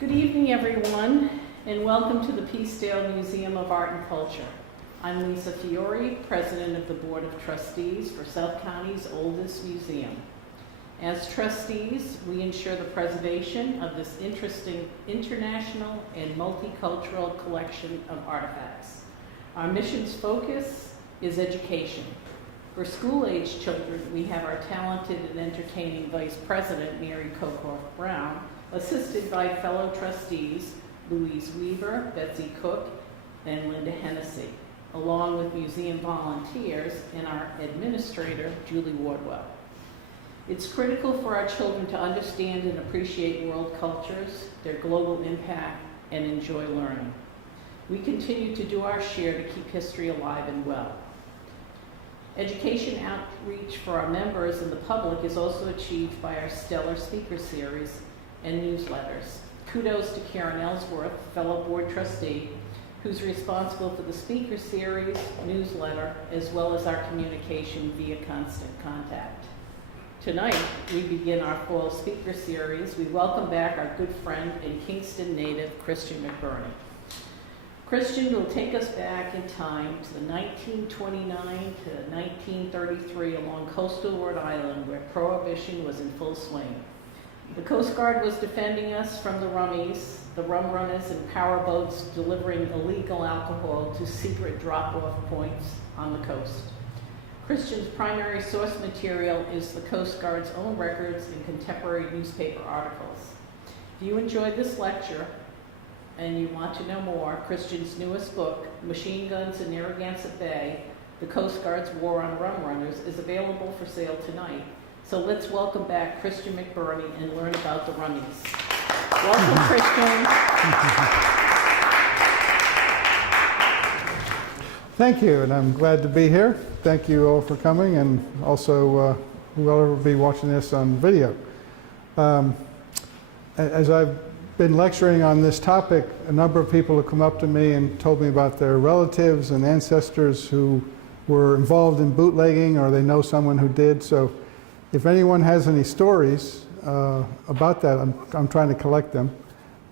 Good evening, everyone, and welcome to the Peacedale Museum of Art and Culture. I'm Lisa Fiore, President of the Board of Trustees for South County's oldest museum. As trustees, we ensure the preservation of this interesting international and multicultural collection of artifacts. Our mission's focus is education. For school-age children, we have our talented and entertaining Vice President, Mary Cocoff Brown, assisted by fellow trustees, Louise Weaver, Betsy Cook, and Linda Hennessy, along with museum volunteers and our administrator, Julie Wardwell. It's critical for our children to understand and appreciate world cultures, their global impact, and enjoy learning. We continue to do our share to keep history alive and well. Education outreach for our members and the public is also achieved by our stellar speaker series and newsletters. Kudos to Karen Ellsworth, fellow board trustee, who's responsible for the speaker series, newsletter, as well as our communication via constant contact. Tonight, we begin our fall speaker series. We welcome back our good friend and Kingston native, Christian McBurney. Christian will take us back in time to the 1929 to 1933 along coastal Rhode Island, where Prohibition was in full swing. The Coast Guard was defending us from the rummies, the rum-runners, and powerboats delivering illegal alcohol to secret drop-off points on the coast. Christian's primary source material is the Coast Guard's own records and contemporary newspaper articles. If you enjoyed this lecture and you want to know more, Christian's newest book, Machine Guns in Narragansett Bay, The Coast Guard's War on Rum-runners, is available for sale tonight. So let's welcome back Christian McBurney and learn about the rummies. Welcome, Christian. Thank you, and I'm glad to be here. Thank you all for coming, and also whoever will be watching this on video. As I've been lecturing on this topic, a number of people have come up to me and told me about their relatives and ancestors who were involved in bootlegging, or they know someone who did. So if anyone has any stories about that, I'm trying to collect them.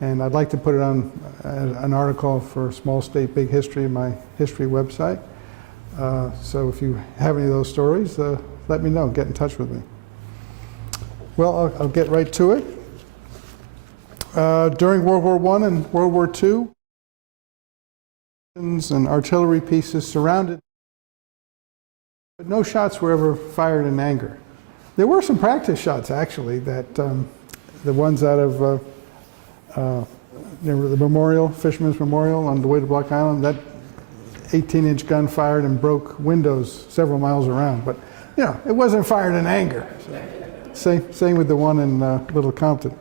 And I'd like to put it on an article for Small State Big History, my history website. So if you have any of those stories, let me know, get in touch with me. Well, I'll get right to it. During World War I and World War II, and artillery pieces surrounded, but no shots were ever fired in anger. There were some practice shots, actually, that the ones out of the memorial, Fisherman's Memorial on the way to Block Island, that 18-inch gun fired and broke windows several miles around. But, you know, it wasn't fired in anger. So, same with the one in Little Compton.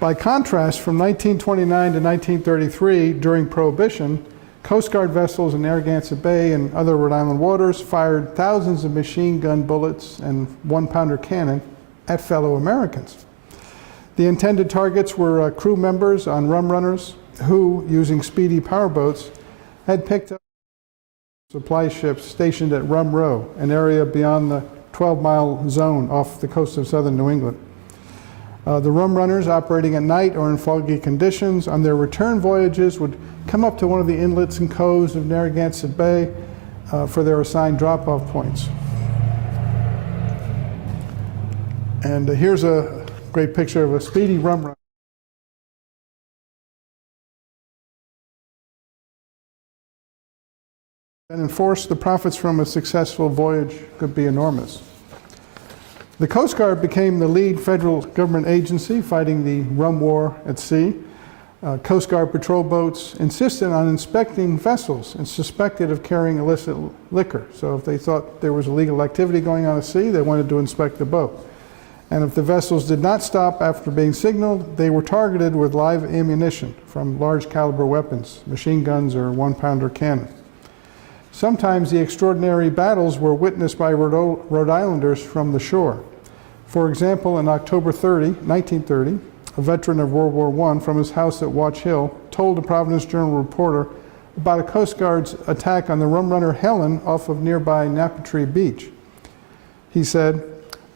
By contrast, from 1929 to 1933, during Prohibition, Coast Guard vessels in Narragansett Bay and other Rhode Island waters fired thousands of machine gun bullets and one-pounder cannon at fellow Americans. The intended targets were crew members on rum-runners who, using speedy powerboats, had picked up supply ships stationed at Rum Row, an area beyond the 12-mile zone off the coast of southern New England. The rum-runners, operating at night or in foggy conditions on their return voyages, would come up to one of the inlets and coves of Narragansett Bay for their assigned drop-off points. And here's a great picture of a speedy rum-runner. And enforce the profits from a successful voyage could be enormous. The Coast Guard became the lead federal government agency fighting the rum war at sea. Coast Guard patrol boats insisted on inspecting vessels and suspected of carrying illicit liquor. So if they thought there was illegal activity going on at sea, they wanted to inspect the boat. And if the vessels did not stop after being signaled, they were targeted with live ammunition from large caliber weapons, machine guns or one-pounder cannon. Sometimes the extraordinary battles were witnessed by Rhode Islanders from the shore. For example, on October 1930, a veteran of World War I from his house at Watch Hill told a Providence Journal reporter about a Coast Guard's attack on the rum runner Helen off of nearby Napatree Beach. He said,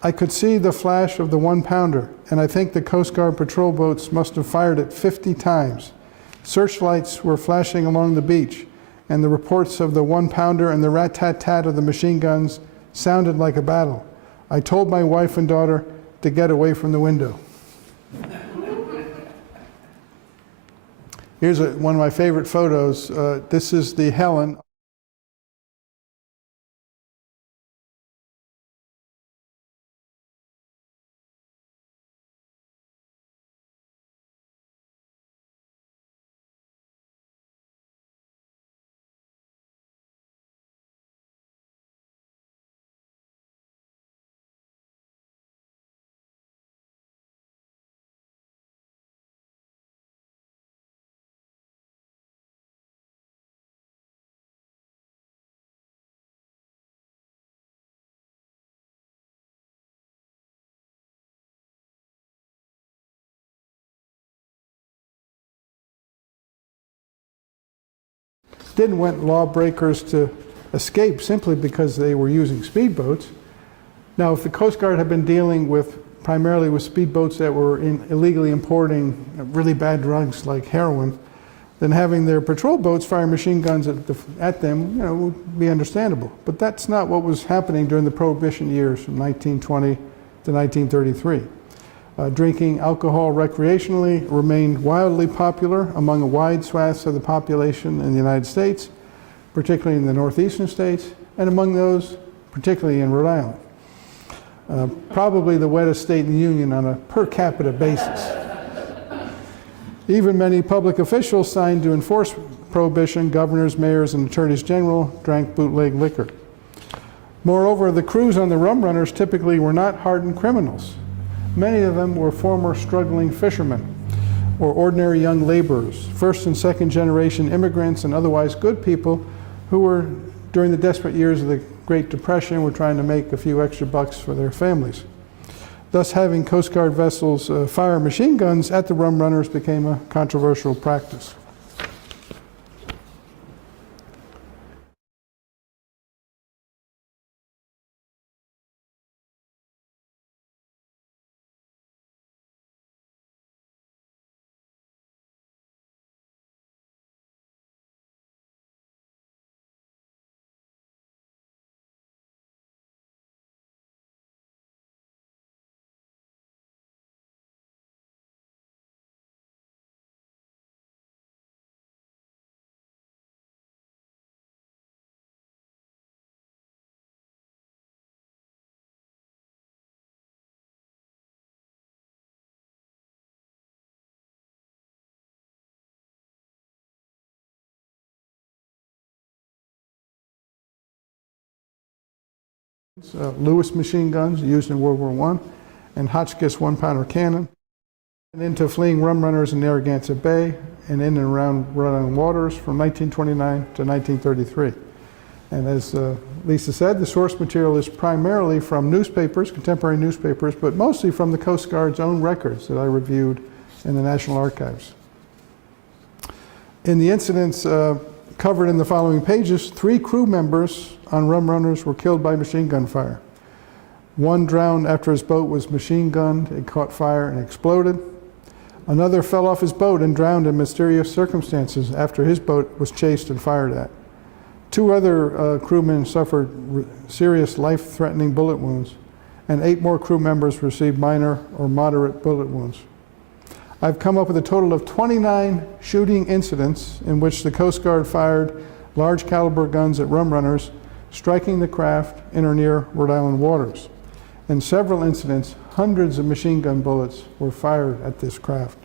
I could see the flash of the 1-pounder, and I think the Coast Guard patrol boats must have fired it 50 times. Searchlights were flashing along the beach, and the reports of the 1-pounder and the rat-tat-tat of the machine guns sounded like a battle. I told my wife and daughter to get away from the window. Here's one of my favorite photos. This is the Helen. Didn't want lawbreakers to escape simply because they were using speedboats. Now, if the Coast Guard had been dealing primarily with speedboats that were illegally importing really bad drugs like heroin, then having their patrol boats fire machine guns at them, would be understandable. But that's not what was happening during the Prohibition years from 1920 to 1933. Drinking alcohol recreationally remained wildly popular among a wide swath of the population in the United States, particularly in the northeastern states, and among those, particularly in Rhode Island. Probably the wettest state in the Union on a per capita basis. Even many public officials signed to enforce prohibition, governors, mayors, and attorneys general drank bootleg liquor. Moreover, the crews on the Rum-runners typically were not hardened criminals. Many of them were former struggling fishermen or ordinary young laborers, first and second generation immigrants and otherwise good people who were, during the desperate years of the Great Depression, were trying to make a few extra bucks for their families. Thus, having Coast Guard vessels fire machine guns at the Rum-runners became a controversial practice. Lewis machine guns used in World War I, and Hotchkiss 1-pounder cannon, and into fleeing rum runners in Narragansett Bay and in and around Rhode Island waters from 1929 to 1933. And as Lisa said, the source material is primarily from newspapers, contemporary newspapers, but mostly from the Coast Guard's own records that I reviewed in the National Archives. In the incidents covered in the following pages, 3 crew members on Rum-runners were killed by machine gun fire. One drowned after his boat was machine gunned, it caught fire and exploded. Another fell off his boat and drowned in mysterious circumstances after his boat was chased and fired at. 2 other crewmen suffered serious life-threatening bullet wounds, and 8 more crew members received minor or moderate bullet wounds. I've come up with a total of 29 shooting incidents in which the Coast Guard fired large caliber guns at Rum-runners, striking the craft in or near Rhode Island waters. In several incidents, hundreds of machine gun bullets were fired at this craft.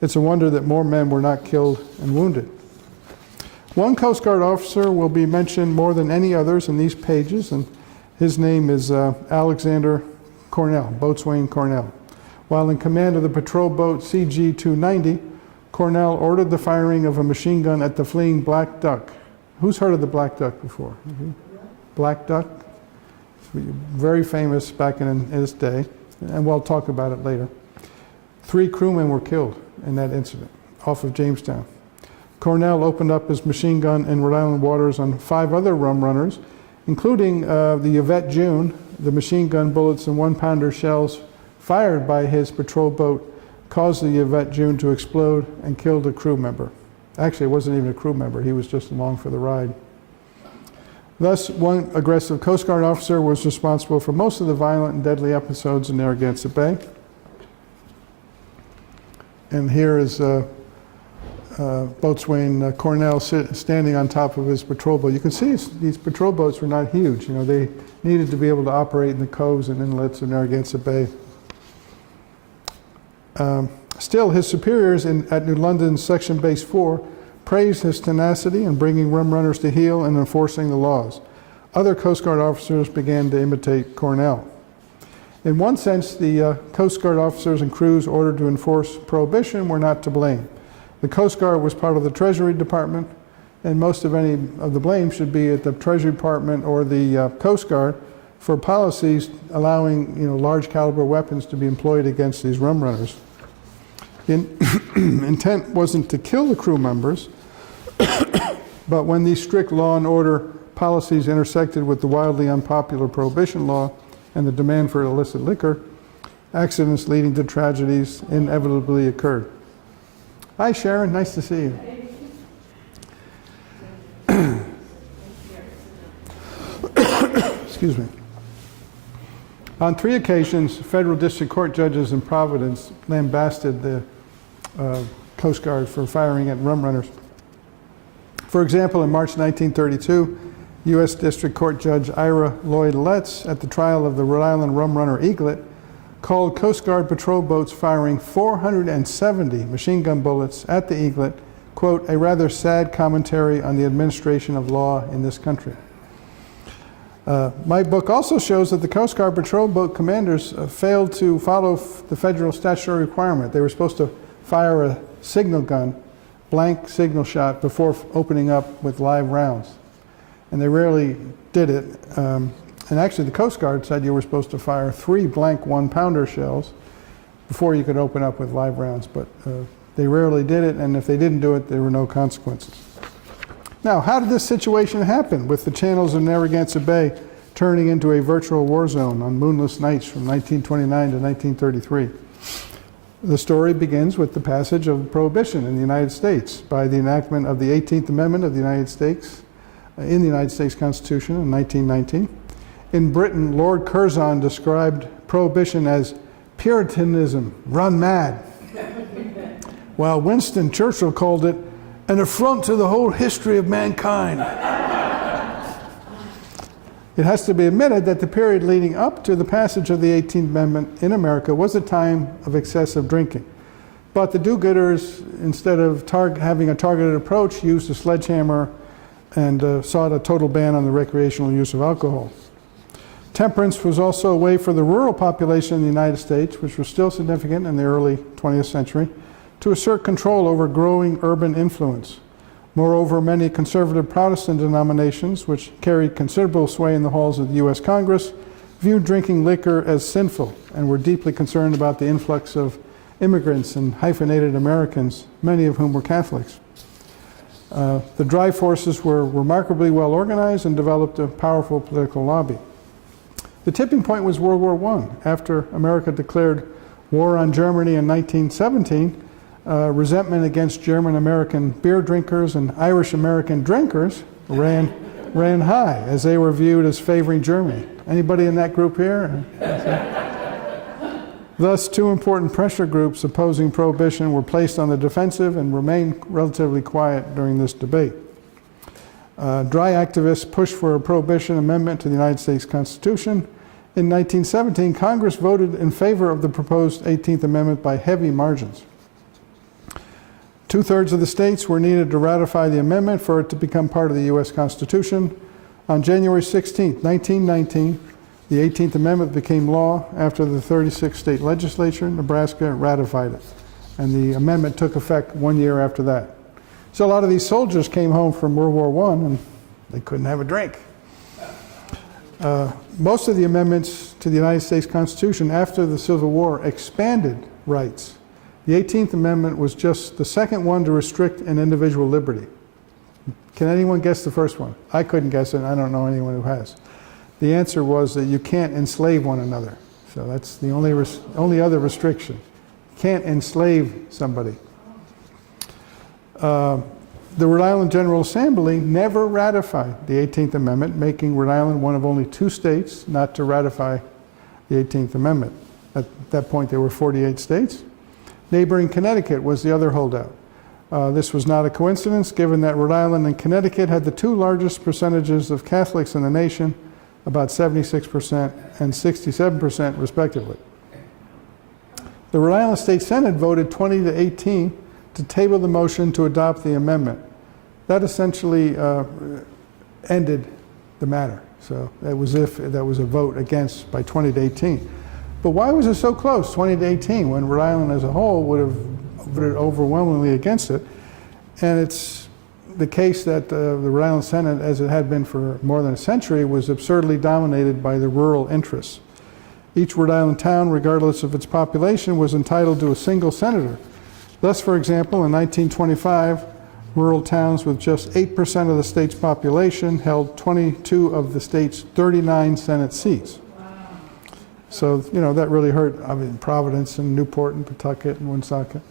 It's a wonder that more men were not killed and wounded. One Coast Guard officer will be mentioned more than any others in these pages, and his name is Alexander Cornell, Boatswain Cornell. While in command of the patrol boat CG-290, Cornell ordered the firing of a machine gun at the fleeing Black Duck. Who's heard of the Black Duck before? Black Duck, very famous back in his day, and we'll talk about it later. 3 crewmen were killed in that incident off of Jamestown. Cornell opened up his machine gun in Rhode Island waters on 5 other Rum-runners, including the Yvette June, the machine gun bullets and 1-pounder shells fired by his patrol boat caused the Yvette June to explode and killed a crew member. Actually, it wasn't even a crew member. He was just along for the ride. Thus, one aggressive Coast Guard officer was responsible for most of the violent and deadly episodes in Narragansett Bay. And here is Boatswain Cornell standing on top of his patrol boat. You can see these patrol boats were not huge. You know, they needed to be able to operate in the coves and inlets of Narragansett Bay. Still, his superiors at New London's Section Base 4 praised his tenacity in bringing rum runners to heel and enforcing the laws. Other Coast Guard officers began to imitate Cornell. In one sense, the Coast Guard officers and crews ordered to enforce Prohibition were not to blame. The Coast Guard was part of the Treasury Department, and most of any of the blame should be at the Treasury Department or the Coast Guard for policies allowing, you know, large caliber weapons to be employed against these rum runners. The intent wasn't to kill the crew members, but when these strict law and order policies intersected with the wildly unpopular Prohibition law and the demand for illicit liquor, accidents leading to tragedies inevitably occurred. Hi, Sharon. Nice to see you. Excuse me. On 3 occasions, federal district court judges in Providence lambasted the Coast Guard for firing at rum runners. For example, in March 1932, U.S. District Court Judge Ira Lloyd Letts, at the trial of the Rhode Island rum runner Eaglet, called Coast Guard patrol boats firing 470 machine gun bullets at the Eaglet, quote, a rather sad commentary on the administration of law in this country. My book also shows that the Coast Guard patrol boat commanders failed to follow the federal statutory requirement. They were supposed to fire a signal gun, blank signal shot, before opening up with live rounds. And they rarely did it. And actually the Coast Guard said you were supposed to fire 3 blank 1-pounder shells before you could open up with live rounds. But they rarely did it, and if they didn't do it, there were no consequences. Now, how did this situation happen with the channels of Narragansett Bay turning into a virtual war zone on moonless nights from 1929 to 1933? The story begins with the passage of Prohibition in the United States by the enactment of the 18th Amendment of the United States in the United States Constitution in 1919. In Britain, Lord Curzon described Prohibition as Puritanism run mad, while Winston Churchill called it an affront to the whole history of mankind. It has to be admitted that the period leading up to the passage of the 18th Amendment in America was a time of excessive drinking. But the do-gooders, instead of having a targeted approach, used a sledgehammer and sought a total ban on the recreational use of alcohol. Temperance was also a way for the rural population in the United States, which was still significant in the early 20th century, to assert control over growing urban influence. Moreover, many conservative Protestant denominations, which carried considerable sway in the halls of the U.S. Congress, viewed drinking liquor as sinful and were deeply concerned about the influx of immigrants and hyphenated Americans, many of whom were Catholics. The Dry Forces were remarkably well organized and developed a powerful political lobby. The tipping point was World War I. After America declared war on Germany in 1917, resentment against German-American beer drinkers and Irish-American drinkers ran high, as they were viewed as favoring Germany. Anybody in that group here? Thus, 2 important pressure groups opposing Prohibition were placed on the defensive and remained relatively quiet during this debate. Dry activists pushed for a Prohibition amendment to the United States Constitution. In 1917, Congress voted in favor of the proposed 18th Amendment by heavy margins. 2/3 of the states were needed to ratify the amendment for it to become part of the U.S. Constitution. On January 16, 1919, the 18th Amendment became law after the 36th state legislature, Nebraska, ratified it. And the amendment took effect 1 year after that. So a lot of these soldiers came home from World War I and they couldn't have a drink. Most of the amendments to the United States Constitution after the Civil War expanded rights. The 18th Amendment was just the second one to restrict an individual liberty. Can anyone guess the first one? I couldn't guess it. I don't know anyone who has. The answer was that you can't enslave one another. So that's the only other restriction. Can't enslave somebody. The Rhode Island General Assembly never ratified the 18th Amendment, making Rhode Island one of only 2 states not to ratify the 18th Amendment. At that point, there were 48 states. Neighboring Connecticut was the other holdout. This was not a coincidence, given that Rhode Island and Connecticut had the 2 largest percentages of Catholics in the nation, about 76% and 67% respectively. The Rhode Island State Senate voted 20-18 to table the motion to adopt the amendment. That essentially ended the matter. So it was if that was a vote against by 20-18. But why was it so close, 20-18, when Rhode Island as a whole would have voted overwhelmingly against it? And it's the case that the Rhode Island Senate, as it had been for more than a century, was absurdly dominated by the rural interests. Each Rhode Island town, regardless of its population, was entitled to a single senator. Thus, for example, in 1925, rural towns with just 8% of the state's population held 22 of the state's 39 Senate seats. So, you know, that really hurt, I mean, Providence and Newport and Pawtucket and Woonsocket.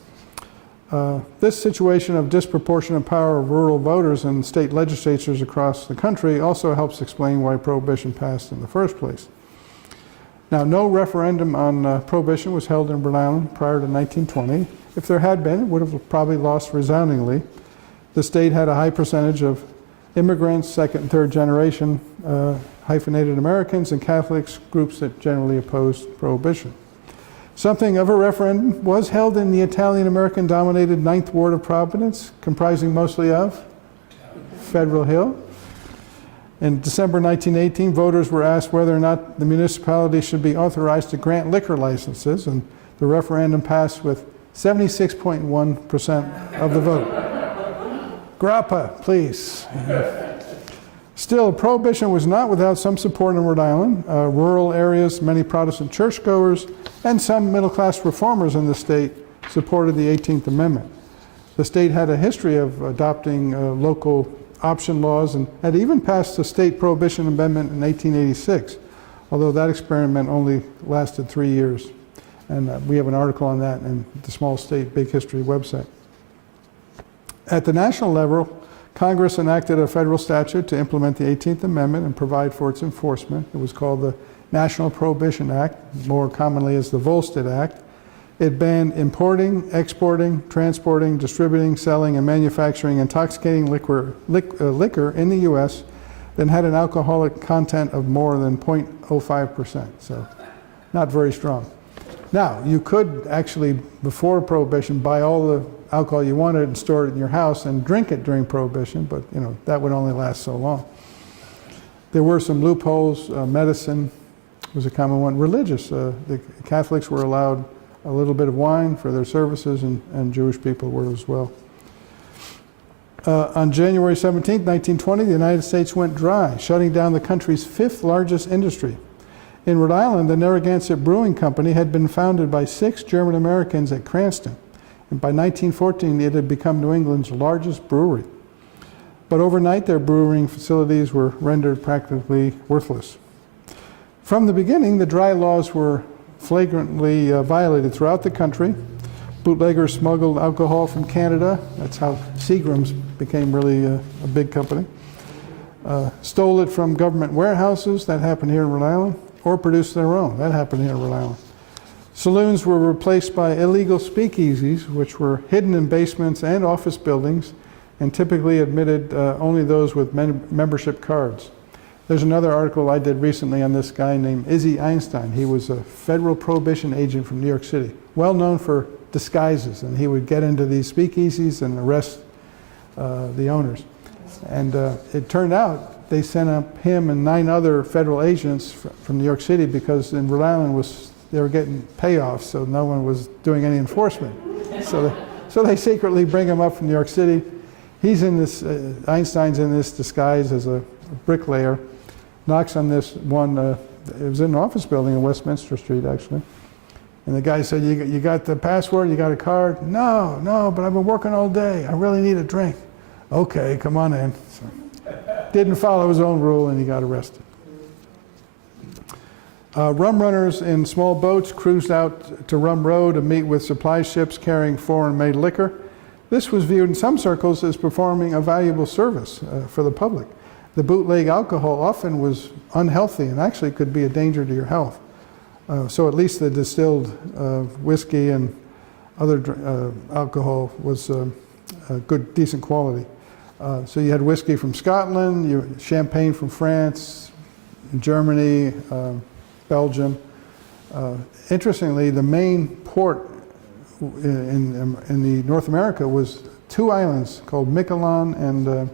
This situation of disproportionate power of rural voters in state legislatures across the country also helps explain why Prohibition passed in the first place. Now, no referendum on Prohibition was held in Rhode Island prior to 1920. If there had been, it would have probably lost resoundingly. The state had a high percentage of immigrants, second and third generation hyphenated Americans, and Catholics, groups that generally opposed Prohibition. Something of a referendum was held in the Italian-American dominated 9th Ward of Providence, comprising mostly of Federal Hill. In December 1918, voters were asked whether or not the municipality should be authorized to grant liquor licenses, and the referendum passed with 76.1% of the vote. Grappa, please. Still, Prohibition was not without some support in Rhode Island. Rural areas, many Protestant churchgoers, and some middle-class reformers in the state supported the 18th Amendment. The state had a history of adopting local option laws and had even passed a state prohibition amendment in 1886, although that experiment only lasted 3 years. And we have an article on that in the Small State Big History website. At the national level, Congress enacted a federal statute to implement the 18th Amendment and provide for its enforcement. It was called the National Prohibition Act, more commonly as the Volstead Act. It banned importing, exporting, transporting, distributing, selling, and manufacturing intoxicating liquor in the U.S. that had an alcoholic content of more than 0.05%, so not very strong. Now, you could actually, before Prohibition, buy all the alcohol you wanted and store it in your house and drink it during Prohibition, but you know that would only last so long. There were some loopholes. Medicine was a common one. Religious. The Catholics were allowed a little bit of wine for their services, and Jewish people were as well. On January 17, 1920, the United States went dry, shutting down the country's 5th largest industry. In Rhode Island, the Narragansett Brewing Company had been founded by 6 German Americans at Cranston, and by 1914 it had become New England's largest brewery. But overnight their brewing facilities were rendered practically worthless. From the beginning, the dry laws were flagrantly violated throughout the country. Bootleggers smuggled alcohol from Canada. That's how Seagram's became really a big company. Stole it from government warehouses. That happened here in Rhode Island. Or produced their own. That happened here in Rhode Island. Saloons were replaced by illegal speakeasies, which were hidden in basements and office buildings, and typically admitted only those with membership cards. There's another article I did recently on this guy named Izzy Einstein. He was a federal prohibition agent from New York City, well known for disguises, and he would get into these speakeasies and arrest the owners. And it turned out they sent up him and 9 other federal agents from New York City because in Rhode Island they were getting payoffs, so no one was doing any enforcement. So they secretly bring him up from New York City. He's in this, Einstein's in this disguise as a bricklayer, knocks on this one, it was in an office building in Westminster Street actually. And the guy said, you got the password, you got a card? No, but I've been working all day. I really need a drink. Okay, come on in. So, didn't follow his own rule and he got arrested. Rum runners in small boats cruised out to Rum Row to meet with supply ships carrying foreign-made liquor. This was viewed in some circles as performing a valuable service for the public. The bootleg alcohol often was unhealthy and actually could be a danger to your health. So at least the distilled whiskey and other alcohol was good, decent quality. So you had whiskey from Scotland, champagne from France, Germany, Belgium. Interestingly, the main port in the North America was two islands called Miquelon and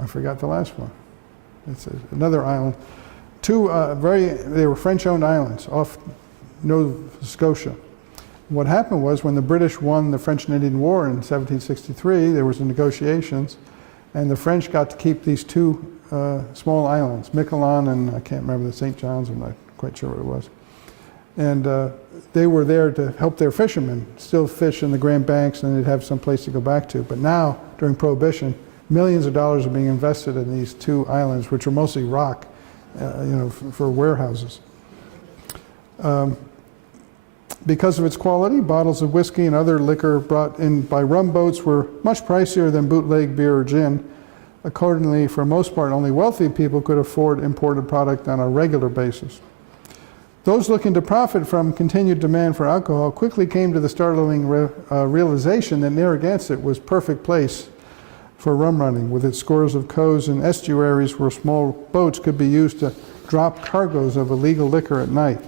I forgot the last one. It's another island. Two they were French-owned islands off Nova Scotia. What happened was when the British won the French and Indian War in 1763, there was negotiations, and the French got to keep these two small islands, Miquelon and I can't remember the St. John's, I'm not quite sure what it was. And they were there to help their fishermen still fish in the Grand Banks, and they'd have some place to go back to. But now, during Prohibition, millions of dollars are being invested in these two islands, which are mostly rock, for warehouses. Because of its quality, bottles of whiskey and other liquor brought in by rum boats were much pricier than bootleg beer or gin. Accordingly, for most part, only wealthy people could afford imported product on a regular basis. Those looking to profit from continued demand for alcohol quickly came to the startling realization that Narragansett was a perfect place for rum running, with its scores of coves and estuaries where small boats could be used to drop cargoes of illegal liquor at night.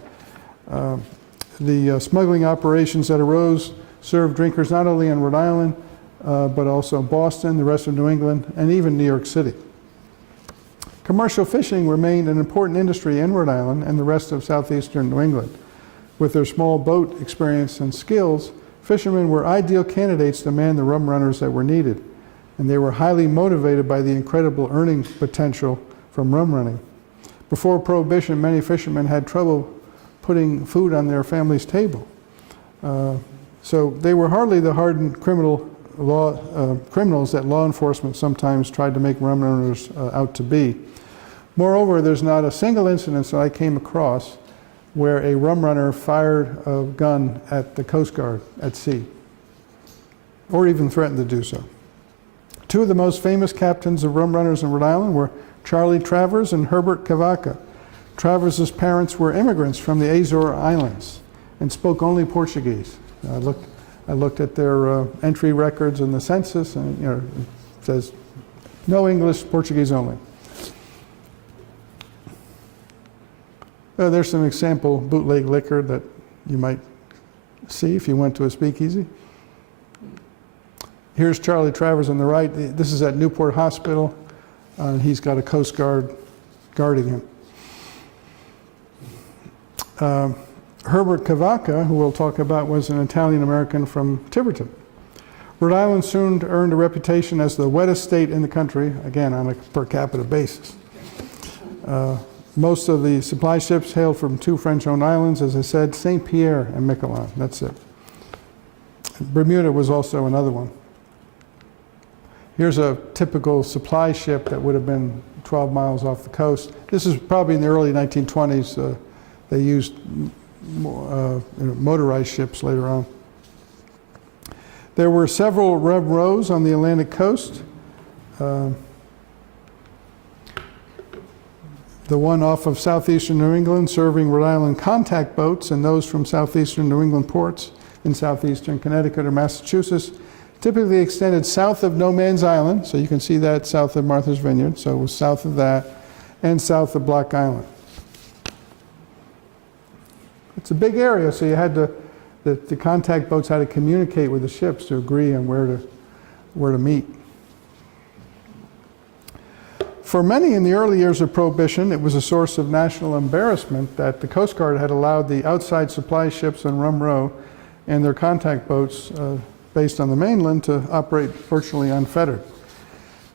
The smuggling operations that arose served drinkers not only in Rhode Island, but also Boston, the rest of New England, and even New York City. Commercial fishing remained an important industry in Rhode Island and the rest of southeastern New England. With their small boat experience and skills, fishermen were ideal candidates to man the rum runners that were needed, and they were highly motivated by the incredible earning potential from rum running. Before Prohibition, many fishermen had trouble putting food on their family's table. So they were hardly the hardened criminals that law enforcement sometimes tried to make rum runners out to be. Moreover, there's not a single incident that I came across where a rum runner fired a gun at the Coast Guard at sea, or even threatened to do so. Two of the most famous captains of rum runners in Rhode Island were Charlie Travers and Herbert Cavaca. Travers' parents were immigrants from the Azores Islands and spoke only Portuguese. I looked at their entry records in the census, and it says no English, Portuguese only. There's some example bootleg liquor that you might see if you went to a speakeasy. Here's Charlie Travers on the right. This is at Newport Hospital. He's got a Coast Guard guarding him. Herbert Cavaca, who we'll talk about, was an Italian-American from Tiverton. Rhode Island soon earned a reputation as the wettest state in the country, again on a per capita basis. Most of the supply ships hailed from two French-owned islands, as I said, St. Pierre and Miquelon, that's it. Bermuda was also another one. Here's a typical supply ship that would have been 12 miles off the coast. This is probably in the early 1920s. They used motorized ships later on. There were several Rum Rows on the Atlantic coast. The one off of southeastern New England serving Rhode Island contact boats, and those from southeastern New England ports in southeastern Connecticut or Massachusetts typically extended south of No Man's Island, so you can see that south of Martha's Vineyard, so it was south of that, and south of Block Island. It's a big area, so you had to, the contact boats had to communicate with the ships to agree on where to meet. For many in the early years of Prohibition, it was a source of national embarrassment that the Coast Guard had allowed the outside supply ships in Rum Row and their contact boats based on the mainland to operate virtually unfettered.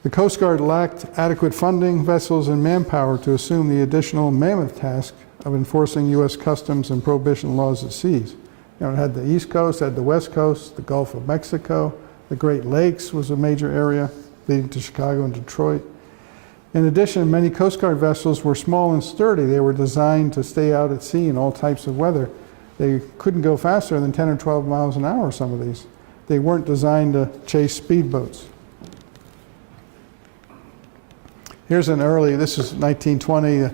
The Coast Guard lacked adequate funding, vessels, and manpower to assume the additional mammoth task of enforcing U.S. customs and prohibition laws at seas. It had the East Coast, it had the West Coast, the Gulf of Mexico, the Great Lakes was a major area leading to Chicago and Detroit. In addition, many Coast Guard vessels were small and sturdy. They were designed to stay out at sea in all types of weather. They couldn't go faster than 10 or 12 miles an hour, some of these. They weren't designed to chase speedboats. Here's an early, this is 1920,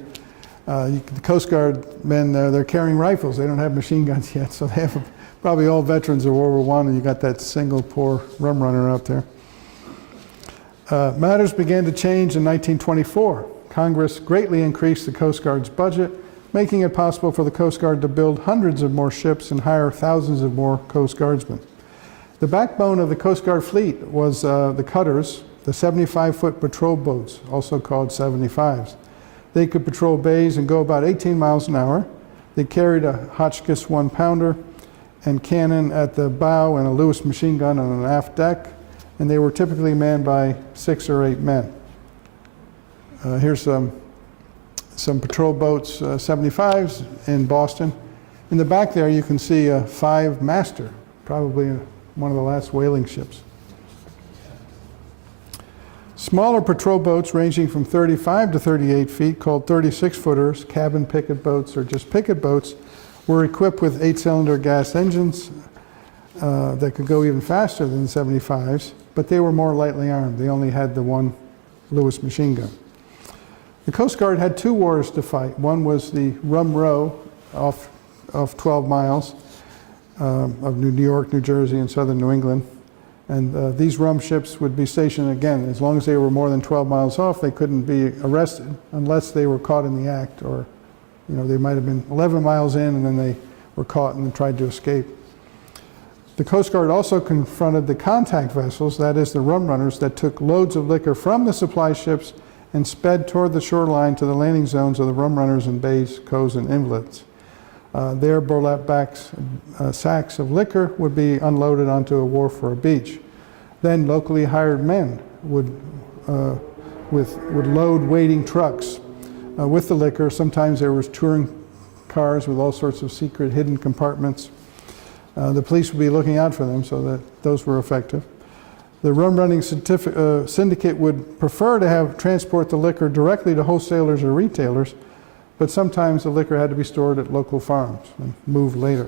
the Coast Guard men, they're carrying rifles. They don't have machine guns yet, so they have probably all veterans of World War I, and you got that single poor rum runner out there. Matters began to change in 1924. Congress greatly increased the Coast Guard's budget, making it possible for the Coast Guard to build hundreds of more ships and hire thousands of more Coast Guardsmen. The backbone of the Coast Guard fleet was the cutters, the 75-foot patrol boats, also called 75s. They could patrol bays and go about 18 miles an hour. They carried a Hotchkiss 1-pounder and cannon at the bow and a Lewis machine gun on an aft deck, and they were typically manned by 6 or 8 men. Here's some patrol boats, 75s in Boston. In the back there you can see a 5-master, probably one of the last whaling ships. Smaller patrol boats ranging from 35 to 38 feet, called 36-footers, cabin picket boats or just picket boats, were equipped with 8-cylinder gas engines that could go even faster than the 75s, but they were more lightly armed. They only had the one Lewis machine gun. The Coast Guard had 2 wars to fight. One was the Rum Row off 12 miles of New York, New Jersey, and southern New England. And these rum ships would be stationed again. As long as they were more than 12 miles off, they couldn't be arrested unless they were caught in the act, or they might have been 11 miles in and then they were caught and tried to escape. The Coast Guard also confronted the contact vessels, that is the rum-runners, that took loads of liquor from the supply ships and sped toward the shoreline to the landing zones of the rum-runners in bays, coves, and inlets. Their burlap sacks of liquor would be unloaded onto a wharf or a beach. Then locally hired men would load waiting trucks with the liquor. Sometimes there was touring cars with all sorts of secret hidden compartments. The police would be looking out for them, so that those were effective. The rum running syndicate would prefer to transport the liquor directly to wholesalers or retailers, but sometimes the liquor had to be stored at local farms and moved later.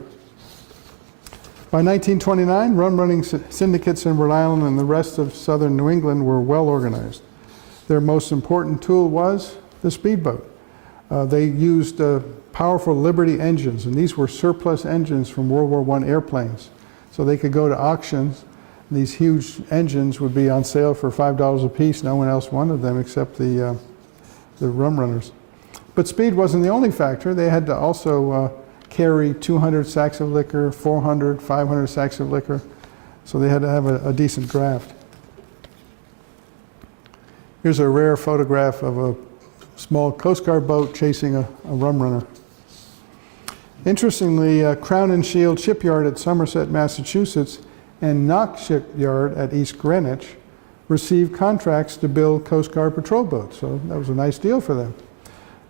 By 1929, rum running syndicates in Rhode Island and the rest of southern New England were well organized. Their most important tool was the speedboat. They used powerful Liberty engines, and these were surplus engines from World War I airplanes. So they could go to auctions. These huge engines would be on sale for $5 a piece. No one else wanted them except the rum runners. But speed wasn't the only factor. They had to also carry 200 sacks of liquor, 400, 500 sacks of liquor. So they had to have a decent draft. Here's a rare photograph of a small Coast Guard boat chasing a rum runner. Interestingly, Crown and Shield Shipyard at Somerset, Massachusetts, and Knox Shipyard at East Greenwich received contracts to build Coast Guard patrol boats. So that was a nice deal for them.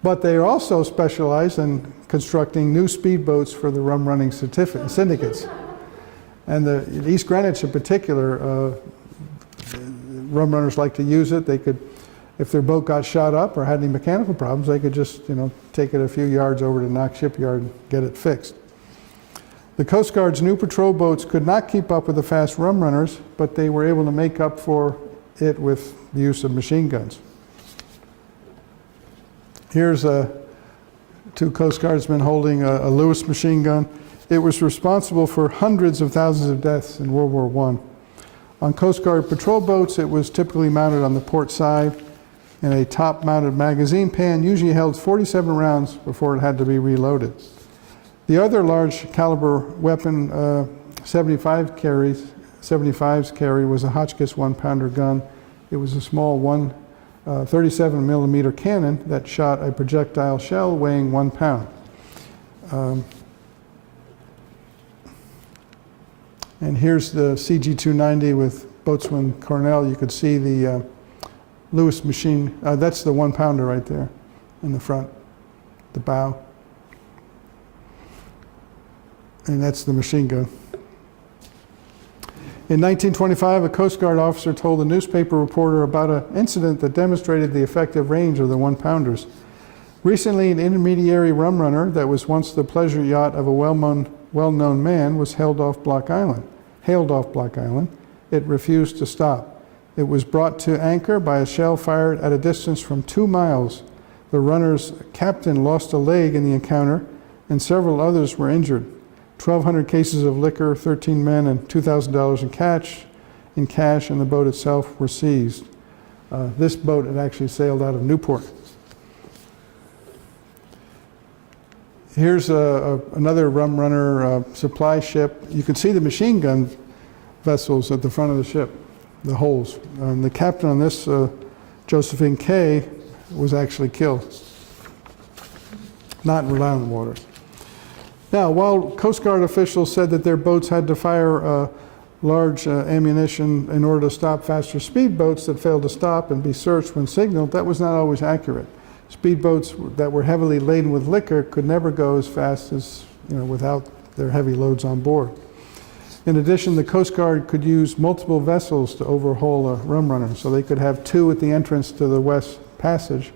But they also specialized in constructing new speedboats for the rum running syndicates. And in East Greenwich in particular, rum runners like to use it. They could, if their boat got shot up or had any mechanical problems, they could just take it a few yards over to Knox Shipyard and get it fixed. The Coast Guard's new patrol boats could not keep up with the fast rum runners, but they were able to make up for it with the use of machine guns. Here's 2 Coast Guardsmen holding a Lewis machine gun. It was responsible for hundreds of thousands of deaths in World War I. On Coast Guard patrol boats, it was typically mounted on the port side in a top-mounted magazine pan, usually held 47 rounds before it had to be reloaded. The other large caliber weapon 75s carry was a Hotchkiss 1-pounder gun. It was a small 37 millimeter cannon that shot a projectile shell weighing 1 pound. And here's the CG-290 with Boatswain Cornell. You could see the Lewis machine. That's the 1-pounder right there in the front, the bow. And that's the machine gun. In 1925, a Coast Guard officer told a newspaper reporter about an incident that demonstrated the effective range of the one-pounders. Recently, an intermediary rum runner that was once the pleasure yacht of a well-known man was hailed off Block Island. It refused to stop. It was brought to anchor by a shell fired at a distance from 2 miles. The runner's captain lost a leg in the encounter, and several others were injured. 1,200 cases of liquor, 13 men, and $2,000 in cash, and the boat itself were seized. This boat had actually sailed out of Newport. Here's another rum runner supply ship. You can see the machine gun vessels at the front of the ship, the holes. The captain on this, Josephine Kay, was actually killed. Not in Rhode Island waters. Now, while Coast Guard officials said that their boats had to fire large ammunition in order to stop faster speedboats that failed to stop and be searched when signaled, that was not always accurate. Speedboats that were heavily laden with liquor could never go as fast as, without their heavy loads on board. In addition, the Coast Guard could use multiple vessels to overhaul a rum runner, so they could have 2 at the entrance to the West Passage,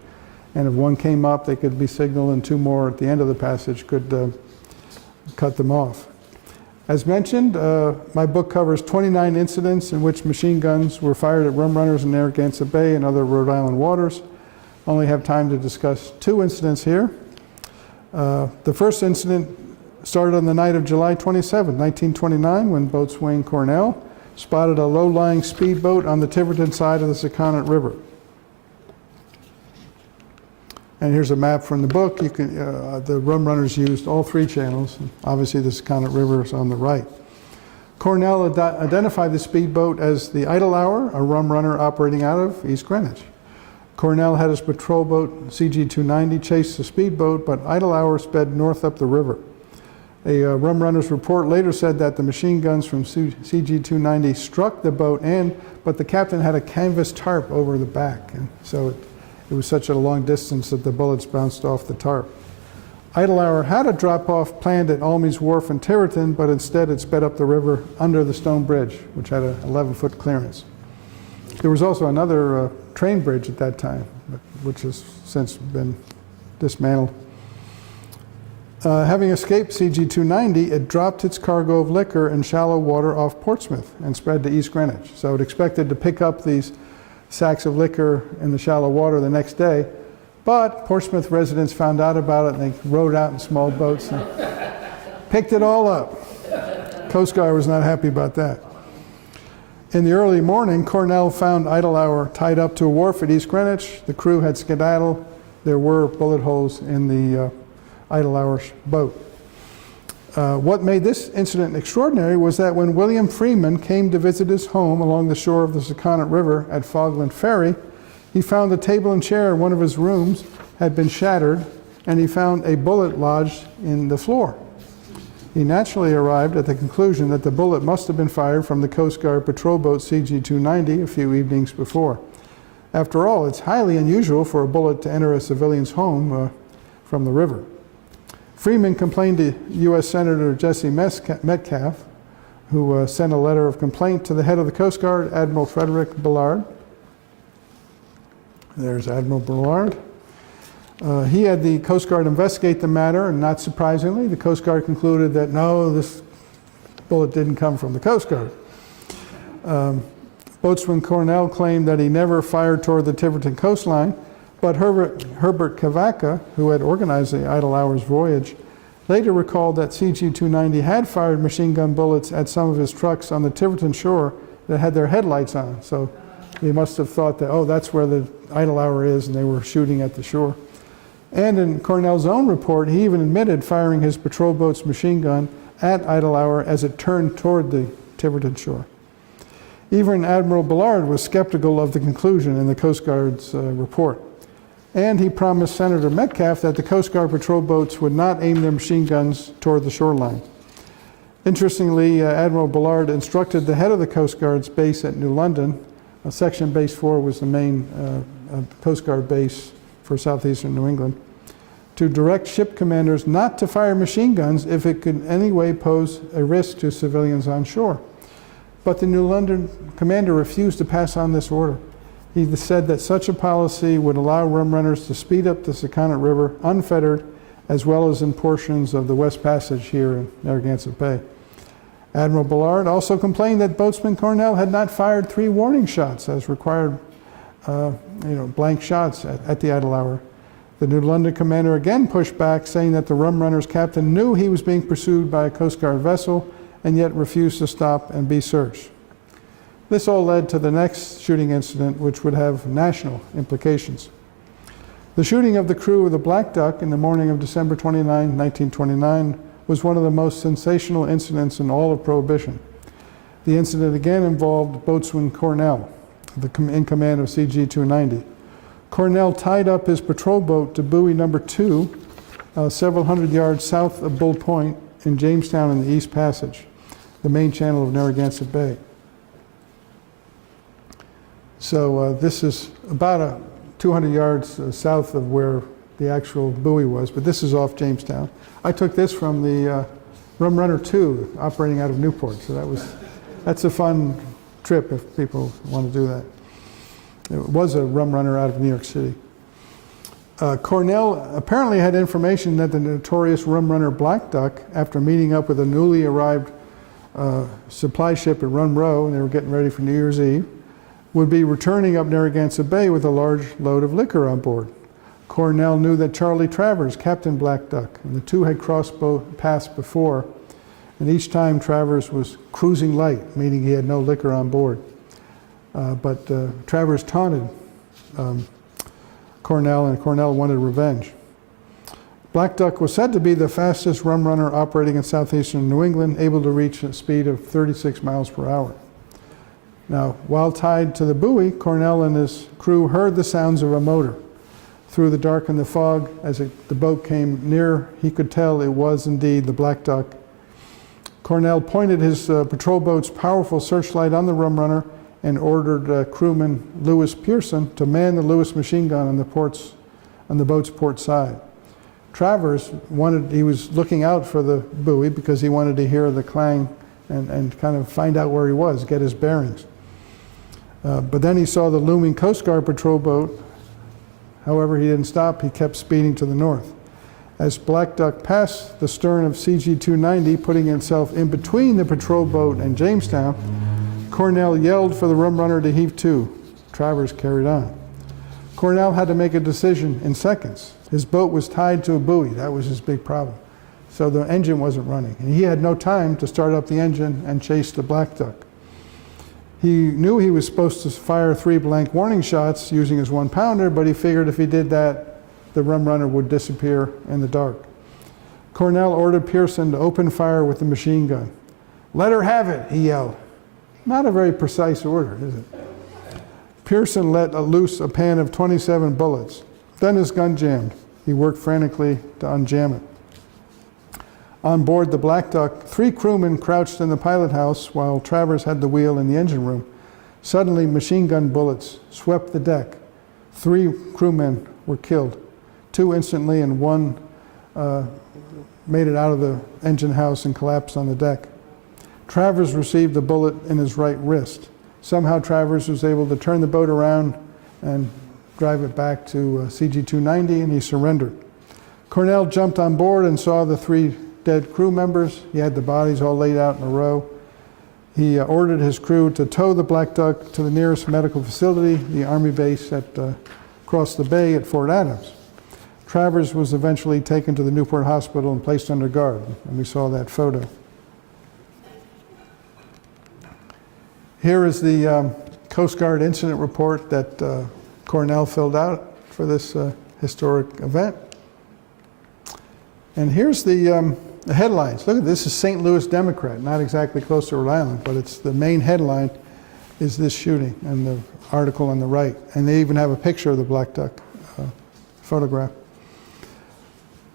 and if one came up, they could be signaled, and 2 more at the end of the passage could cut them off. As mentioned, my book covers 29 incidents in which machine guns were fired at rum runners in Narragansett Bay and other Rhode Island waters. Only have time to discuss 2 incidents here. The first incident started on the night of July 27, 1929, when boatswain Cornell spotted a low-lying speedboat on the Tiverton side of the Sakonnet River. And here's a map from the book. You can, the rum runners used all 3 channels. Obviously, the Sakonnet River is on the right. Cornell identified the speedboat as the Idle Hour, a rum runner operating out of East Greenwich. Cornell had his patrol boat, CG-290, chase the speedboat, but Idle Hour sped north up the river. A rum runner's report later said that the machine guns from CG-290 struck the boat, but the captain had a canvas tarp over the back, and so it was such a long distance that the bullets bounced off the tarp. Idle Hour had a drop-off planned at Almy's Wharf in Tiverton, but instead it sped up the river under the stone bridge, which had an 11-foot clearance. There was also another train bridge at that time, which has since been dismantled. Having escaped CG-290, it dropped its cargo of liquor in shallow water off Portsmouth and spread to East Greenwich. So it expected to pick up these sacks of liquor in the shallow water the next day, but Portsmouth residents found out about it and they rowed out in small boats and picked it all up. Coast Guard was not happy about that. In the early morning, Cornell found Idle Hour tied up to a wharf at East Greenwich. The crew had skedaddled. There were bullet holes in the Idle Hour boat. What made this incident extraordinary was that when William Freeman came to visit his home along the shore of the Sakonnet River at Fogland Ferry, he found the table and chair in one of his rooms had been shattered, and he found a bullet lodged in the floor. He naturally arrived at the conclusion that the bullet must have been fired from the Coast Guard patrol boat CG-290 a few evenings before. After all, it's highly unusual for a bullet to enter a civilian's home from the river. Freeman complained to U.S. Senator Jesse Metcalf, who sent a letter of complaint to the head of the Coast Guard, Admiral Frederick Bullard. There's Admiral Bullard. He had the Coast Guard investigate the matter, and not surprisingly, the Coast Guard concluded that no, this bullet didn't come from the Coast Guard. Boatswain Cornell claimed that he never fired toward the Tiverton coastline, but Herbert Cavaca, who had organized the Idle Hour's voyage, later recalled that CG-290 had fired machine gun bullets at some of his trucks on the Tiverton shore that had their headlights on. So he must have thought that, oh, that's where the Idle Hour is, and they were shooting at the shore. And in Cornell's own report, he even admitted firing his patrol boat's machine gun at Idle Hour as it turned toward the Tiverton shore. Even Admiral Bullard was skeptical of the conclusion in the Coast Guard's report. And he promised Senator Metcalf that the Coast Guard patrol boats would not aim their machine guns toward the shoreline. Interestingly, Admiral Bullard instructed the head of the Coast Guard's base at New London. Section Base 4 was the main Coast Guard base for southeastern New England, to direct ship commanders not to fire machine guns if it could in any way pose a risk to civilians on shore. but the New London commander refused to pass on this order. He said that such a policy would allow rum runners to speed up the Sakonnet River unfettered, as well as in portions of the West Passage here in Narragansett Bay. Admiral Bullard also complained that boatsman Cornell had not fired 3 warning shots as required, blank shots at the idle hour. The New London commander again pushed back, saying that the rum runner's captain knew he was being pursued by a Coast Guard vessel and yet refused to stop and be searched. This all led to the next shooting incident, which would have national implications. The shooting of the crew of the Black Duck in the morning of December 29, 1929, was one of the most sensational incidents in all of Prohibition. The incident again involved boatswain Cornell, in command of CG 290. Cornell tied up his patrol boat to buoy number 2, several hundred yards south of Bull Point in Jamestown in the East Passage, the main channel of Narragansett Bay. So this is about 200 yards south of where the actual buoy was, but this is off Jamestown. I took this from the Rum-runner 2 operating out of Newport, so that's a fun trip if people want to do that. It was a rum runner out of New York City. Cornell apparently had information that the notorious rum runner Black Duck, after meeting up with a newly arrived supply ship at Rum Row, and they were getting ready for New Year's Eve, would be returning up Narragansett Bay with a large load of liquor on board. Cornell knew that Charlie Travers captained Black Duck, and the two had crossed paths before, and each time Travers was cruising light, meaning he had no liquor on board. But Travers taunted Cornell, and Cornell wanted revenge. Black Duck was said to be the fastest rum runner operating in southeastern New England, able to reach a speed of 36 miles per hour. Now, while tied to the buoy, Cornell and his crew heard the sounds of a motor. Through the dark and the fog, as the boat came near, he could tell it was indeed the Black Duck. Cornell pointed his patrol boat's powerful searchlight on the rum runner and ordered crewman Lewis Pearson to man the Lewis machine gun on the boat's port side. Travers he was looking out for the buoy because he wanted to hear the clang and kind of find out where he was, get his bearings. But then he saw the looming Coast Guard patrol boat. However, he didn't stop. He kept speeding to the north. As Black Duck passed the stern of CG 290, putting himself in between the patrol boat and Jamestown, Cornell yelled for the rum runner to heave to. Travers carried on. Cornell had to make a decision in seconds. His boat was tied to a buoy. That was his big problem. So the engine wasn't running. And he had no time to start up the engine and chase the Black Duck. He knew he was supposed to fire 3 blank warning shots using his 1-pounder, but he figured if he did that, the rum runner would disappear in the dark. Cornell ordered Pearson to open fire with the machine gun. "Let her have it," he yelled. Not a very precise order, is it? Pearson let loose a pan of 27 bullets. Then his gun jammed. He worked frantically to unjam it. On board the Black Duck, 3 crewmen crouched in the pilot house while Travers had the wheel in the engine room. Suddenly, machine gun bullets swept the deck. 3 crewmen were killed. 2 instantly, and 1 made it out of the engine house and collapsed on the deck. Travers received a bullet in his right wrist. Somehow Travers was able to turn the boat around and drive it back to CG 290, and he surrendered. Cornell jumped on board and saw the 3 dead crew members. He had the bodies all laid out in a row. He ordered his crew to tow the Black Duck to the nearest medical facility, the Army base across the bay at Fort Adams. Travers was eventually taken to the Newport Hospital and placed under guard, and we saw that photo. Here is the Coast Guard incident report that Cornell filled out for this historic event. And here's the headlines. Look at this, is St. Louis Democrat, not exactly close to Rhode Island, but it's the main headline is this shooting and the article on the right. And they even have a picture of the Black Duck photograph.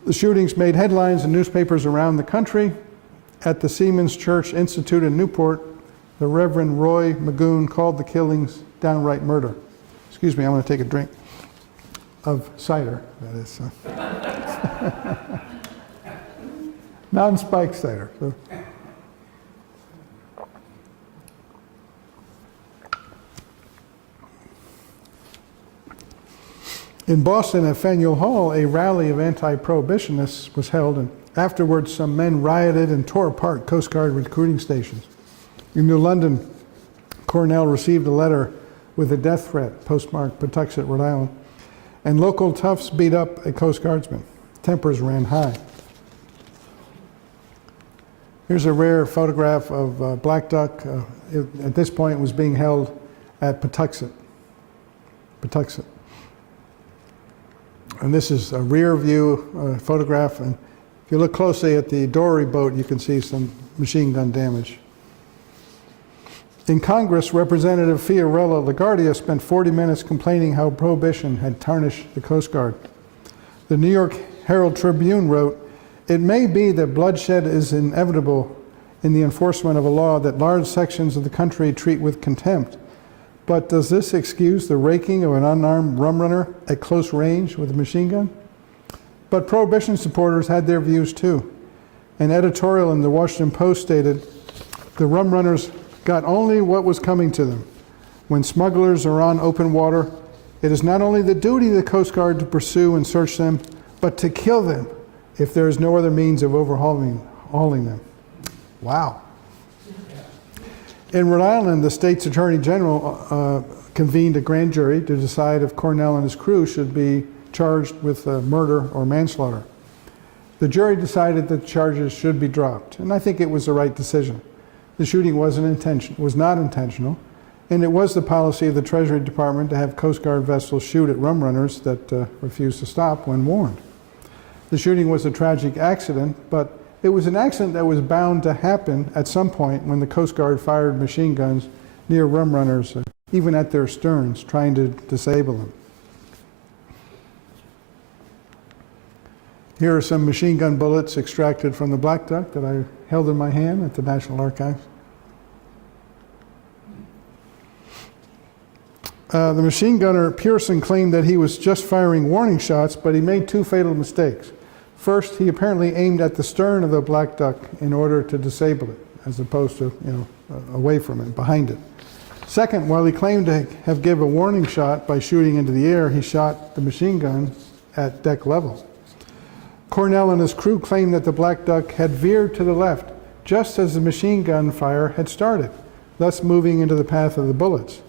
The shootings made headlines in newspapers around the country. At the Seamen's Church Institute in Newport, the Reverend Roy Magoon called the killings downright murder. Excuse me, I'm going to take a drink of cider, that is. Non-spiked cider. So. In Boston at Faneuil Hall, a rally of anti-prohibitionists was held, and afterwards some men rioted and tore apart Coast Guard recruiting stations. In New London, Cornell received a letter with a death threat postmarked Patuxent, Rhode Island, and local toughs beat up a Coast Guardsman. Tempers ran high. Here's a rare photograph of black duck. At this point, it was being held at Patuxent. Patuxent. And this is a rear view photograph. And if you look closely at the dory boat, you can see some machine gun damage. In Congress, Representative Fiorella LaGuardia spent 40 minutes complaining how Prohibition had tarnished the Coast Guard. The New York Herald Tribune wrote, "It may be that bloodshed is inevitable in the enforcement of a law that large sections of the country treat with contempt. But does this excuse the raking of an unarmed rum runner at close range with a machine gun?" But Prohibition supporters had their views too. An editorial in the Washington Post stated, "The rum runners got only what was coming to them. When smugglers are on open water, it is not only the duty of the Coast Guard to pursue and search them, but to kill them if there is no other means of overhauling them." Wow. In Rhode Island, the state's Attorney General convened a grand jury to decide if Cornell and his crew should be charged with murder or manslaughter. The jury decided that charges should be dropped, and I think it was the right decision. The shooting was not intentional, and it was the policy of the Treasury Department to have Coast Guard vessels shoot at rum runners that refused to stop when warned. The shooting was a tragic accident, but it was an accident that was bound to happen at some point when the Coast Guard fired machine guns near rum runners, even at their sterns, trying to disable them. Here are some machine gun bullets extracted from the black duck that I held in my hand at the National Archives. The machine gunner Pearson claimed that he was just firing warning shots, but he made two fatal mistakes. First, he apparently aimed at the stern of the black duck in order to disable it, as opposed to, away from it, behind it. Second, while he claimed to have given a warning shot by shooting into the air, he shot the machine gun at deck level. Cornell and his crew claimed that the black duck had veered to the left, just as the machine gun fire had started, thus moving into the path of the bullets.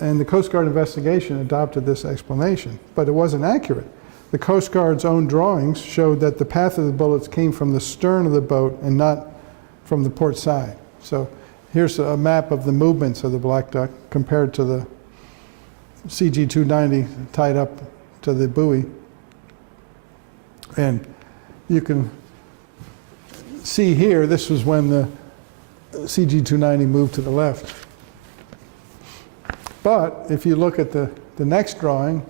And the Coast Guard investigation adopted this explanation, but it wasn't accurate. The Coast Guard's own drawings showed that the path of the bullets came from the stern of the boat and not from the port side. So here's a map of the movements of the black duck compared to the CG-290 tied up to the buoy. And you can see here, this was when the CG-290 moved to the left. But if you look at the next drawing,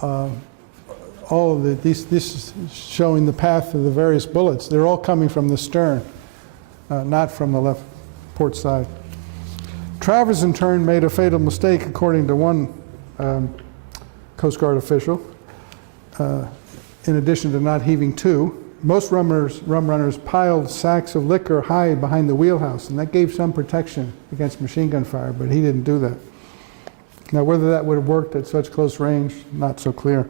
all of this is showing the path of the various bullets. They're all coming from the stern, not from the left port side. Travers, in turn, made a fatal mistake, according to one Coast Guard official. In addition to not heaving to, most rum runners piled sacks of liquor high behind the wheelhouse, and that gave some protection against machine gun fire, but he didn't do that. Now, whether that would have worked at such close range, not so clear.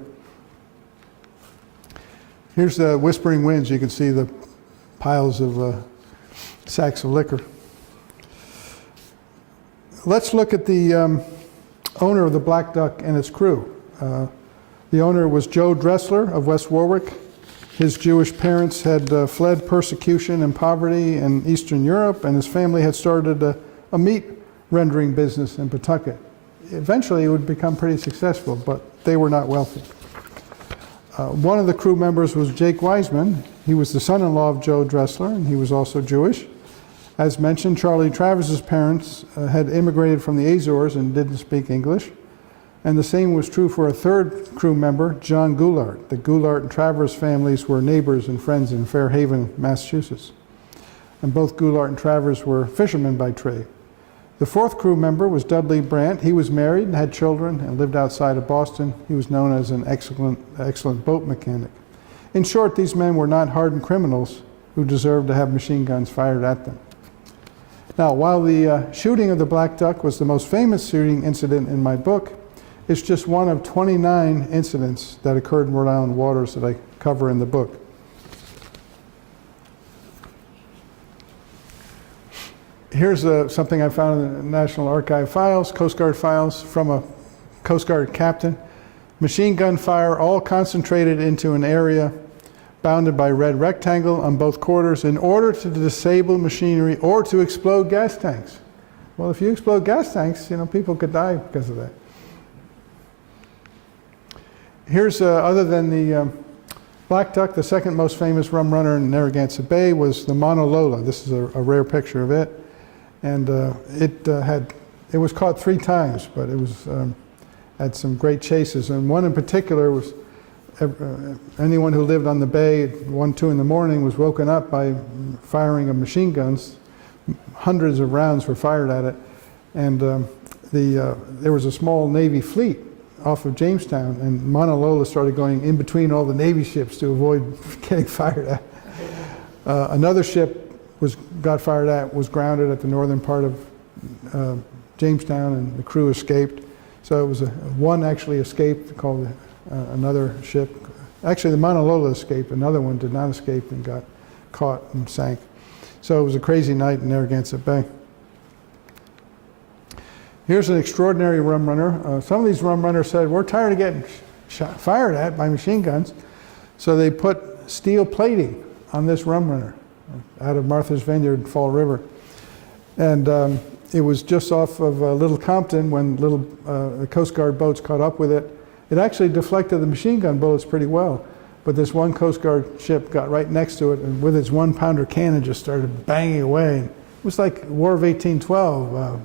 Here's the Whispering Winds. You can see the piles of sacks of liquor. Let's look at the owner of the Black Duck and its crew. The owner was Joe Dressler of West Warwick. His Jewish parents had fled persecution and poverty in Eastern Europe, and his family had started a meat rendering business in Pawtucket. Eventually, it would become pretty successful, but they were not wealthy. One of the crew members was Jake Wiseman. He was the son-in-law of Joe Dressler, and he was also Jewish. As mentioned, Charlie Travers's parents had immigrated from the Azores and didn't speak English. And the same was true for a third crew member, John Goulart. The Goulart and Travers families were neighbors and friends in Fairhaven, Massachusetts. And both Goulart and Travers were fishermen by trade. The fourth crew member was Dudley Brandt. He was married and had children and lived outside of Boston. He was known as an excellent boat mechanic. In short, these men were not hardened criminals who deserved to have machine guns fired at them. Now, while the shooting of the Black Duck was the most famous shooting incident in my book, It's just one of 29 incidents that occurred in Rhode Island waters that I cover in the book. Here's something I found in the National Archive files, Coast Guard files, from a Coast Guard captain. Machine gun fire all concentrated into an area bounded by red rectangle on both quarters in order to disable machinery or to explode gas tanks. Well, if you explode gas tanks, people could die because of that. Here's, other than the black duck, the second most famous rum runner in Narragansett Bay was the Mauna Lola. This is a rare picture of it. And it was caught 3 times, but it was had some great chases. And one in particular was anyone who lived on the bay at 1, 2 in the morning was woken up by firing of machine guns. Hundreds of rounds were fired at it. And there was a small Navy fleet off of Jamestown, and Mauna Lola started going in between all the Navy ships to avoid getting fired at. Another ship got fired at, was grounded at the northern part of Jamestown, and the crew escaped. So it was one actually escaped, called another ship. Actually, the Mauna Lola escaped. Another one did not escape and got caught and sank. So it was a crazy night in Narragansett Bay. Here's an extraordinary rum runner. Some of these rum runners said, we're tired of getting fired at by machine guns. So they put steel plating on this rum runner out of Martha's Vineyard, Fall River. And it was just off of Little Compton when the Coast Guard boats caught up with it. It actually deflected the machine gun bullets pretty well. But this one Coast Guard ship got right next to it, and with its 1-pounder cannon just started banging away. It was like War of 1812,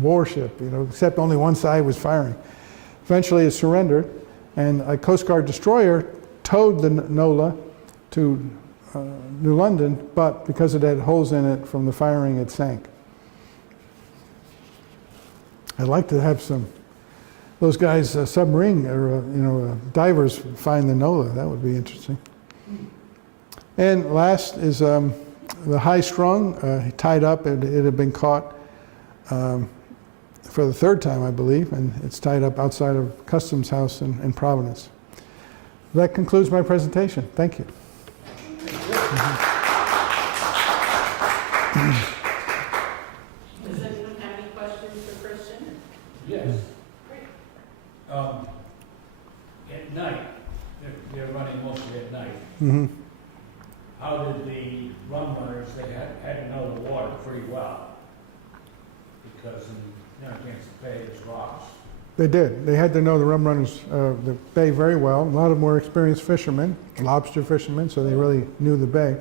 warship, except only one side was firing. Eventually it surrendered, and a Coast Guard destroyer towed the Nola to New London, but because it had holes in it from the firing, it sank. I'd like to have those guys, submarine or divers, find the Nola. That would be interesting. And last is the high strung, tied up. It had been caught for the 3rd time, I believe, and it's tied up outside of Customs House in Providence. That concludes my presentation. Thank you. Does anyone have any questions for Christian? Yes. At night, they're running mostly at night. Mm-hmm. How did the rum runners, they had to know the water pretty well, because in Narragansett Bay there's rocks. They did. They had to know the rum runners, the bay very well. A lot of them were experienced fishermen, lobster fishermen, so they really knew the bay.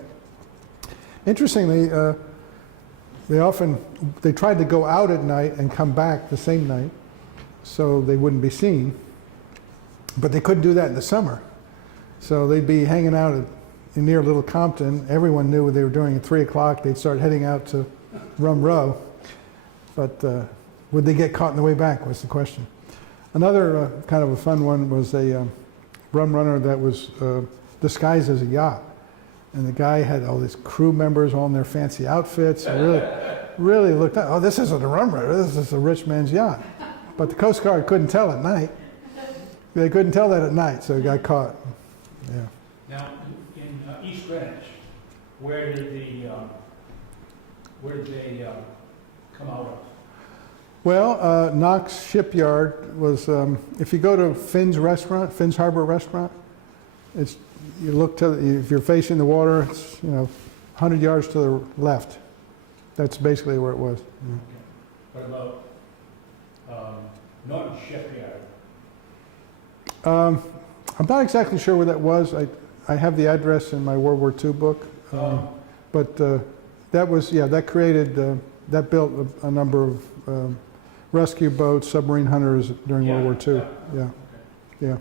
Interestingly, they tried to go out at night and come back the same night, so they wouldn't be seen. But they couldn't do that in the summer. So they'd be hanging out near Little Compton. Everyone knew what they were doing. At 3 o'clock, they'd start heading out to Rum Row. But would they get caught on the way back was the question. Another kind of a fun one was a rum runner that was disguised as a yacht. And the guy had all these crew members all in their fancy outfits. Really looked at, oh, this isn't a rum runner, this is a rich man's yacht. But the Coast Guard couldn't tell at night. They couldn't tell that at night, so he got caught. Yeah. Now, in East Greenwich, where did they come out of? Well, Knox Shipyard was, if you go to Finn's Harbor Restaurant, if you're facing the water, it's 100 yards to the left. That's basically where it was. Yeah. What about Norton Shipyard? I'm not exactly sure where that was. I have the address in my World War II book. But that was, that created, that built a number of rescue boats, submarine hunters during World War II. Yeah.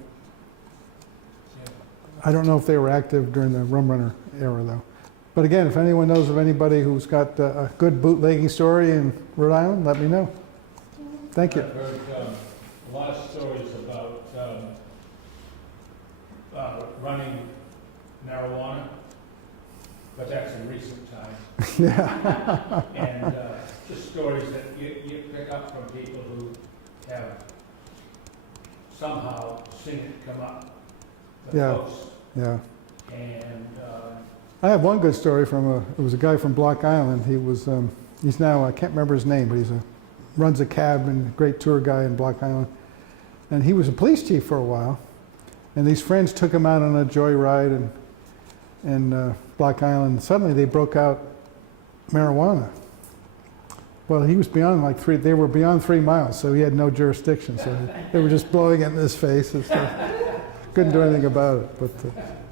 I don't know if they were active during the Rum Runner era, though. But again, if anyone knows of anybody who's got a good bootlegging story in Rhode Island, let me know. Thank you. I've heard a lot of stories about running marijuana, but that's in recent times. Yeah. And just stories that you pick up from people who have somehow seen it come up the Yeah. coast. Yeah. And, I have one good story it was a guy from Block Island. He's now, I can't remember his name, but runs a cab and a great tour guy in Block Island. And he was a police chief for a while. And these friends took him out on a joyride in Block Island. Suddenly they broke out marijuana. Well, he was beyond they were beyond 3 miles, so he had no jurisdiction. So they were just blowing it in his face and stuff. Couldn't do anything about it, but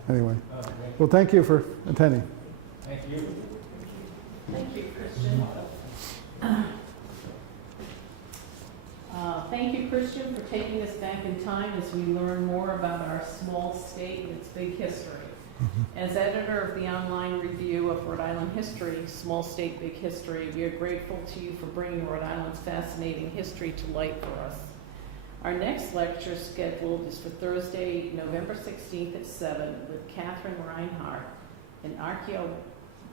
anyway. okay, Well, thank you for attending. thank you. Thank you, Christian. Thank you, Christian, for taking us back in time as we learn more about our small state and its big history. As editor of the online review of Rhode Island history, Small State, Big History, we are grateful to you for bringing Rhode Island's fascinating history to light for us. Our next lecture scheduled is for Thursday, November 16th at 7 with Catherine Reinhardt, an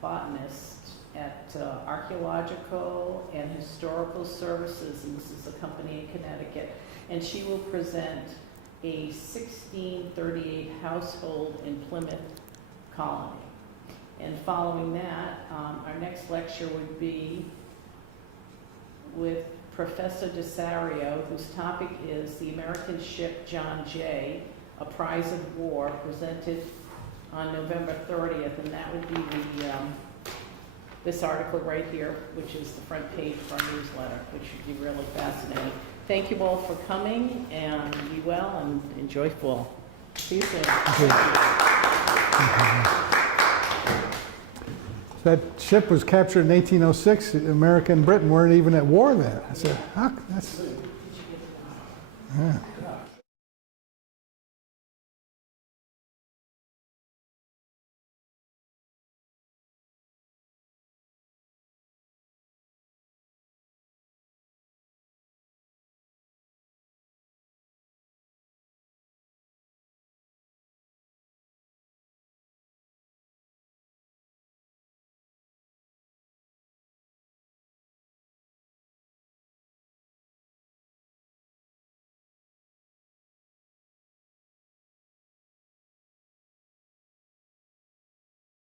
archaeobotanist at Archaeological and Historical Services, and this is a company in Connecticut, and she will present a 1638 household in Plymouth colony. And following that, our next lecture would be with Professor DeSario, whose topic is the American ship John Jay, A Prize of War, presented on November 30th, and that would be this article right here, which is the front page of our newsletter, which should be really fascinating. Thank you all for coming, and be well and enjoy fall. See you soon. That ship was captured in 1806. America and Britain weren't even at war then. I said, how? That's. Yeah.